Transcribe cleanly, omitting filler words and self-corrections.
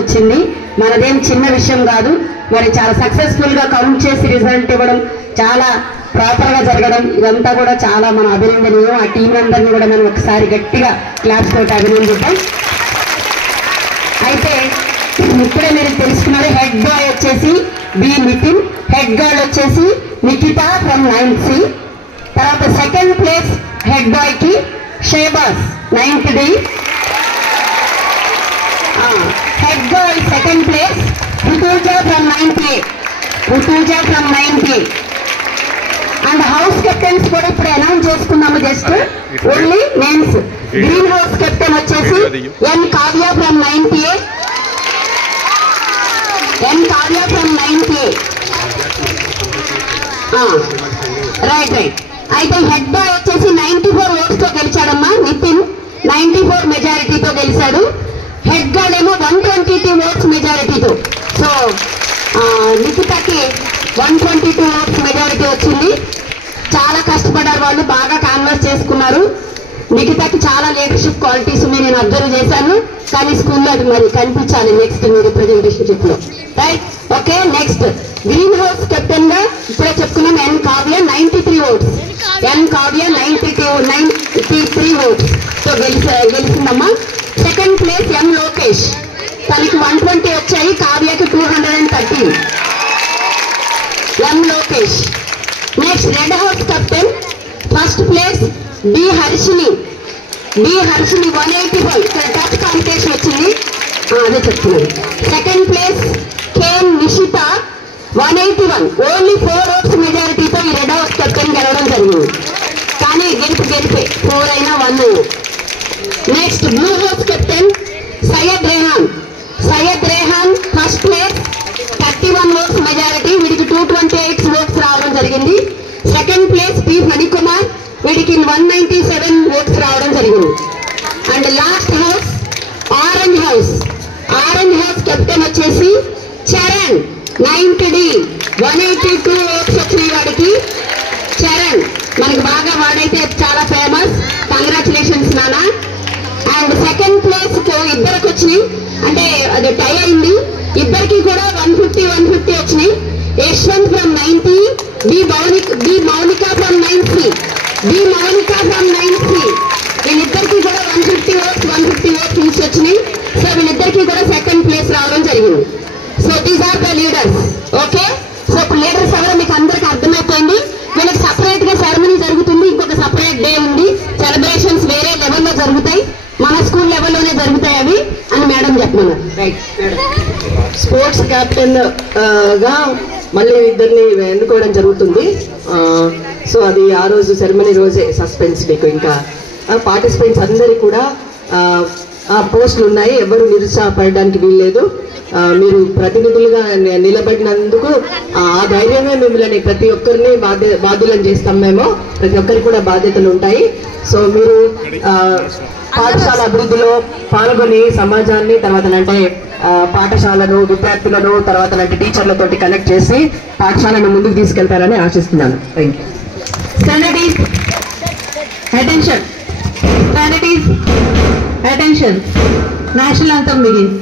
వచ్చింది. మనదేం చిన్న విషయం కాదు. మరి చాలా సక్సెస్ఫుల్ గా కౌంట్ చేసి రిజల్ట్ ఇవ్వడం, చాలా ప్రాపర్ గా జరగడం, ఇదంతా కూడా చాలా మన అభినందనీయం. ఆ టీం అందరినీ కూడా మనం ఒకసారి గట్టిగా క్లాప్స్ తోటి అభినందిద్దాం. అయితే ఇప్పుడే మీరు తెలుసుకున్నారు, హెడ్ బాయ్ వచ్చేసి బి నితిన్, హెడ్ గర్ల్ వచ్చేసి నిఖిత ఫ్రమ్ 9th C. తర్వాత సెకండ్ ప్లేస్ హెడ్ బాయ్ కి షేబాస్ 9th D. Head girl second place Rutuja from 9th A. Rutuja from 9th A. And house captains కూడా ఇప్పుడు అనౌన్స్ చేసుకున్నాము. Just only names. Green house captain వచ్చేసి N Kavya from 9th A. N Kavya from 9th A. Right. అయితే head boy వచ్చేసి 94 oats తో గెలిచాడమ్మా నితిన్. 94 మెజారిటీతో గెలిచాడు. Head girl ఏమో 122 ఓట్స్ మెజారిటీతో. సో నిఖితకి 122 ఓట్స్ మెజారిటీ వచ్చింది. చాలా కష్టపడ్డారు వాళ్ళు, బాగా కాన్వర్స్ చేసుకున్నారు. నిఖితకి చాలా లీడర్షిప్ క్వాలిటీస్ నేను అబ్జర్వ్ చేశాను. కానీ స్కూల్లో అది మరి కనిపించాలి నెక్స్ట్ మీ రిప్రజెంటేషన్షిప్ లో. Right, okay. Next green house captain గా ఇప్పుడే చెప్పుకున్నాం N Kavya 93 votes. N Kavya 93 votes తో గెలిచిందమ్మా. సెకండ్ ప్లేస్ ఎం లోకేష్, తనకి 120 వచ్చాయి, కావ్యకి 213. M Lokesh. Next red house captain first place B Harshini. 185. ఇక్కడ టఫ్ కాంపిటీషన్ వచ్చింది, అదే చెప్తున్నాను. Second place KM Nishitha 181. Only 4 votes మెజారిటీతో ఈ రెడ్ హౌస్ కెప్టెన్ గెలవడం జరిగింది. కానీ గెలిపే 4 అయినా 1. Next blue house captain Syed Rehan first place 31 votes majority, వీడికి 228 ఓట్స్ రావడం జరిగింది. సెకండ్ ప్లేస్ పి ఫణికుమార్, వీడికి 197 ఓట్స్ రావడం జరిగింది. And last house orange house captain వచ్చేసి చరణ్ 9th D. 182 ఓట్స్ వచ్చినాయి వాడికి. చరణ్ మనకి బాగా, వాడైతే చాలా ఫేమస్. కంగ్రాచులేషన్స్ నానా. అండ్ సెకండ్ ప్లేస్ ఇద్దరికి వచ్చినాయి, అంటే అది టై అయింది. ఇద్దరికి కూడా 150 వచ్చినాయి. Yashwant from 9th E, B Mounika from 9th C. వీళ్ళిద్దరికి కూడా 150 ఓట్స్ ఈచ్ వచ్చినాయి. సో వీళ్ళిద్దరికి కూడా సెకండ్ ప్లేస్ రావడం జరిగింది. So these are the leaders. Okay, so ఇప్పుడు లీడర్స్ ఎవరో మీకు అందరికి అర్థమైపోయింది. వీళ్ళకి సపరేట్ గా సెరమనీ జరుగుతుంది, ఇంకొక సపరేట్ డే ఉంది. సెలబ్రేషన్స్ వేరే లెవెల్లో జరుగుతాయి, మన స్కూల్ లెవెల్లోనే జరుగుతాయి అవి అని మేడం చెప్పమన్నారు. రైట్. స్పోర్ట్స్ క్యాప్టెన్ గా మళ్ళీ ఇద్దరిని ఎన్నుకోవడం జరుగుతుంది. సో అది ఆ రోజు సెరమనీ రోజే సస్పెన్స్. మీకు ఇంకా పార్టిసిపెంట్స్ అందరికీ కూడా పోస్టులు ఉన్నాయి, ఎవరు నిరుత్సాహపడడానికి వీల్లేదు. మీరు ప్రతినిధులుగా నిలబడినందుకు ఆ ధైర్యమే మిమ్మల్ని ప్రతి ఒక్కరిని బాధ్యులను చేస్తాం మేము. ప్రతి ఒక్కరికి కూడా బాధ్యతలు ఉంటాయి. సో మీరు పాఠశాల అభివృద్ధిలో పాల్గొని సమాజాన్ని, తర్వాత అంటే పాఠశాలను, విద్యార్థులను, తర్వాత అంటే టీచర్లతోటి కనెక్ట్ చేసి పాఠశాలను ముందుకు తీసుకెళ్తారని ఆశిస్తున్నాను. Thank you. Attention. Attention. National anthem begins.